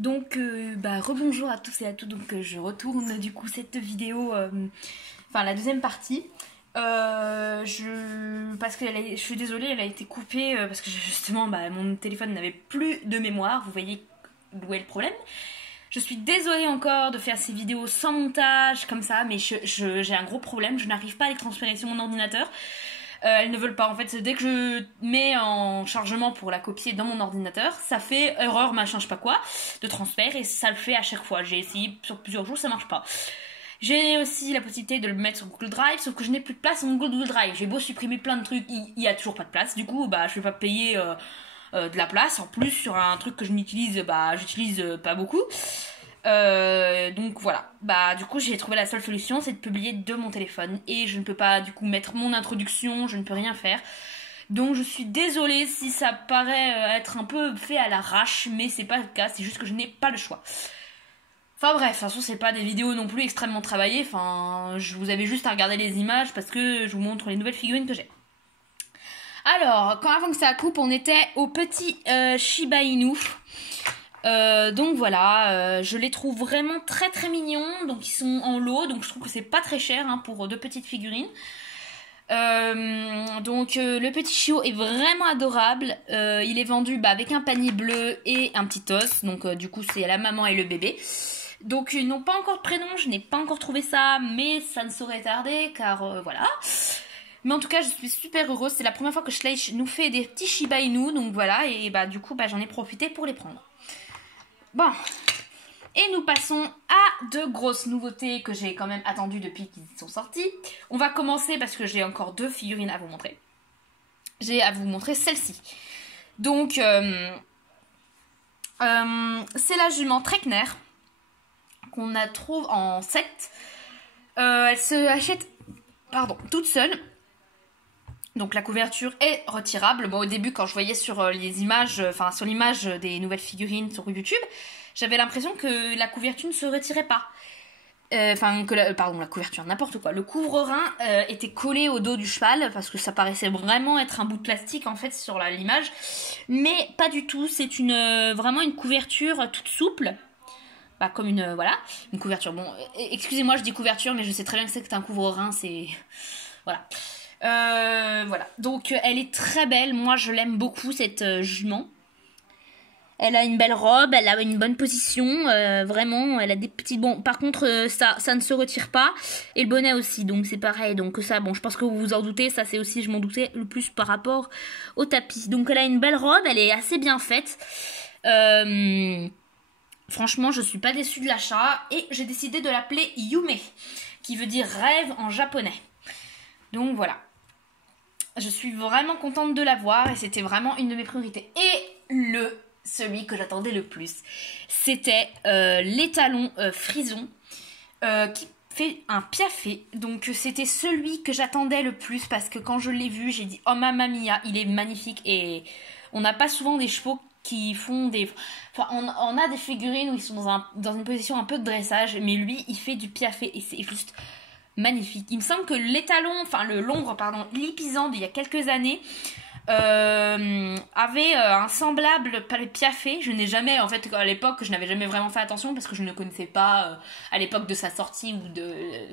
Donc rebonjour à tous et à toutes, je retourne du coup cette vidéo, enfin la deuxième partie. Parce que je suis désolée, elle a été coupée parce que justement mon téléphone n'avait plus de mémoire, vous voyez où est le problème. Je suis désolée encore de faire ces vidéos sans montage comme ça, mais j'ai un gros problème, je n'arrive pas à les transférer sur mon ordinateur. Elles ne veulent pas, en fait, dès que je mets en chargement pour la copier dans mon ordinateur, ça fait erreur machin je sais pas quoi de transfert et ça le fait à chaque fois. J'ai essayé sur plusieurs jours, ça marche pas. J'ai aussi la possibilité de le mettre sur Google Drive, sauf que je n'ai plus de place sur mon Google Drive. J'ai beau supprimer plein de trucs, il y a toujours pas de place. Du coup, je vais pas payer de la place. En plus, sur un truc que je n'utilise, j'utilise pas beaucoup. Donc voilà, du coup j'ai trouvé la seule solution, c'est de publier de mon téléphone et je ne peux pas du coup mettre mon introduction, je ne peux rien faire. Donc je suis désolée si ça paraît être un peu fait à l'arrache, mais c'est pas le cas, c'est juste que je n'ai pas le choix. Enfin bref, de toute façon c'est pas des vidéos non plus extrêmement travaillées, je vous avais juste à regarder les images parce que je vous montre les nouvelles figurines que j'ai. Alors, avant que ça coupe, on était au petit Shiba Inu. Donc voilà, je les trouve vraiment très très mignons, donc ils sont en lot, donc je trouve que c'est pas très cher pour deux petites figurines. Le petit chiot est vraiment adorable, il est vendu avec un panier bleu et un petit os, donc du coup c'est la maman et le bébé. Donc ils n'ont pas encore de prénom, je n'ai pas encore trouvé ça, mais ça ne saurait tarder car voilà. Mais en tout cas je suis super heureuse, c'est la première fois que Schleich nous fait des petits Shiba Inu, donc voilà, et du coup j'en ai profité pour les prendre. Bon, et nous passons à de grosses nouveautés que j'ai quand même attendues depuis qu'ils sont sortis. On va commencer parce que j'ai encore deux figurines à vous montrer. J'ai à vous montrer celle-ci. Donc, c'est la jument Trekner qu'on trouve en 7. Elle se achète toute seule. Donc la couverture est retirable. Bon, au début quand je voyais sur les images, sur l'image des nouvelles figurines sur YouTube, j'avais l'impression que la couverture ne se retirait pas. La couverture, n'importe quoi. Le couvre-rein était collé au dos du cheval parce que ça paraissait vraiment être un bout de plastique en fait sur l'image. Mais pas du tout, c'est vraiment une couverture toute souple. Comme une couverture. Bon, excusez-moi, je dis couverture, mais je sais très bien que c'est un couvre-rein, c'est... Voilà. Donc elle est très belle, moi je l'aime beaucoup cette jument. Elle a une belle robe, elle a une bonne position, vraiment, elle a des petits... Bon, par contre, ça ne se retire pas, et le bonnet aussi, donc c'est pareil, donc ça, bon, je pense que vous vous en doutez, ça c'est aussi, je m'en doutais le plus par rapport au tapis. Donc elle a une belle robe, elle est assez bien faite, franchement, je suis pas déçue de l'achat, et j'ai décidé de l'appeler Yume, qui veut dire rêve en japonais. Donc voilà. Je suis vraiment contente de l'avoir et c'était vraiment une de mes priorités. Et celui que j'attendais le plus, c'était l'étalon frison qui fait un piafé. Donc c'était celui que j'attendais le plus parce que quand je l'ai vu, j'ai dit « Oh mamma mia, il est magnifique » et on n'a pas souvent des chevaux qui font des... on a des figurines où ils sont dans une position un peu de dressage, mais lui, il fait du piafé et c'est juste... magnifique. Il me semble que l'Ipisand d'il y a quelques années avait un semblable piafé. Je n'ai jamais, en fait, à l'époque, je n'avais jamais vraiment fait attention parce que je ne connaissais pas à l'époque de sa sortie ou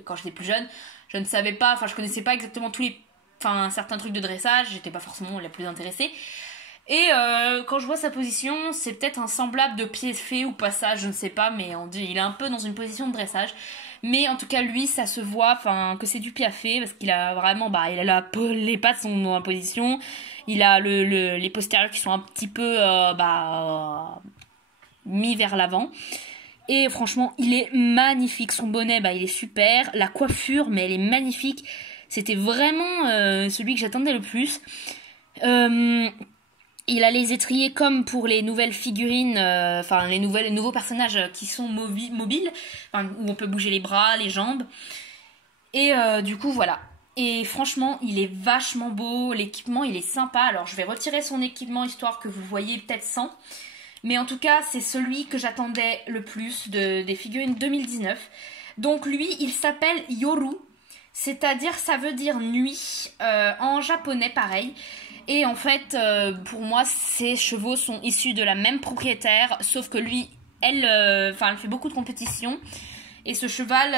quand j'étais plus jeune. Je ne savais pas, je connaissais pas exactement certains trucs de dressage. J'étais pas forcément la plus intéressée. Et quand je vois sa position, c'est peut-être un semblable de piafé ou pas ça, je ne sais pas, mais on dit il est un peu dans une position de dressage. Mais en tout cas, lui, ça se voit que c'est du piafé parce qu'il a vraiment, il a les pattes sont en position, il a les postérieurs qui sont un petit peu mis vers l'avant. Et franchement, il est magnifique. Son bonnet, il est super. La coiffure, mais elle est magnifique. C'était vraiment celui que j'attendais le plus. Il a les étriers comme pour les nouvelles figurines, les nouveaux personnages qui sont mobiles, où on peut bouger les bras, les jambes. Et du coup, voilà. Et franchement, il est vachement beau, l'équipement, il est sympa. Alors, je vais retirer son équipement, histoire que vous voyez peut-être sans. Mais en tout cas, c'est celui que j'attendais le plus des figurines 2019. Donc lui, il s'appelle Yoru, c'est-à-dire, ça veut dire nuit, en japonais, pareil. Et en fait, pour moi, ces chevaux sont issus de la même propriétaire, sauf que lui, elle, elle fait beaucoup de compétitions. Et ce cheval,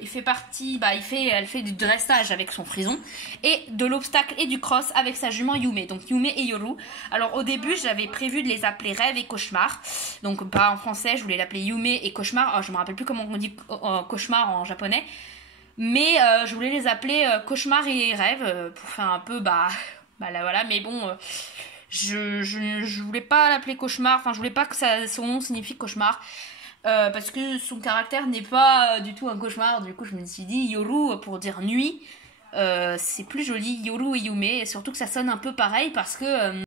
il fait partie, elle fait du dressage avec son frison et de l'obstacle et du cross avec sa jument Yume. Donc Yume et Yoru. Alors au début, j'avais prévu de les appeler Rêve et Cauchemar. Donc pas en français, je voulais l'appeler Yume et Cauchemar. Oh, je me rappelle plus comment on dit cauchemar en japonais. Mais je voulais les appeler Cauchemar et Rêve pour faire un peu, là voilà. Mais bon, je voulais pas l'appeler Cauchemar. Enfin, je voulais pas que son nom signifie cauchemar. Parce que son caractère n'est pas du tout un cauchemar. Du coup, je me suis dit Yoru pour dire nuit. C'est plus joli, Yoru et Yume. Et surtout que ça sonne un peu pareil parce que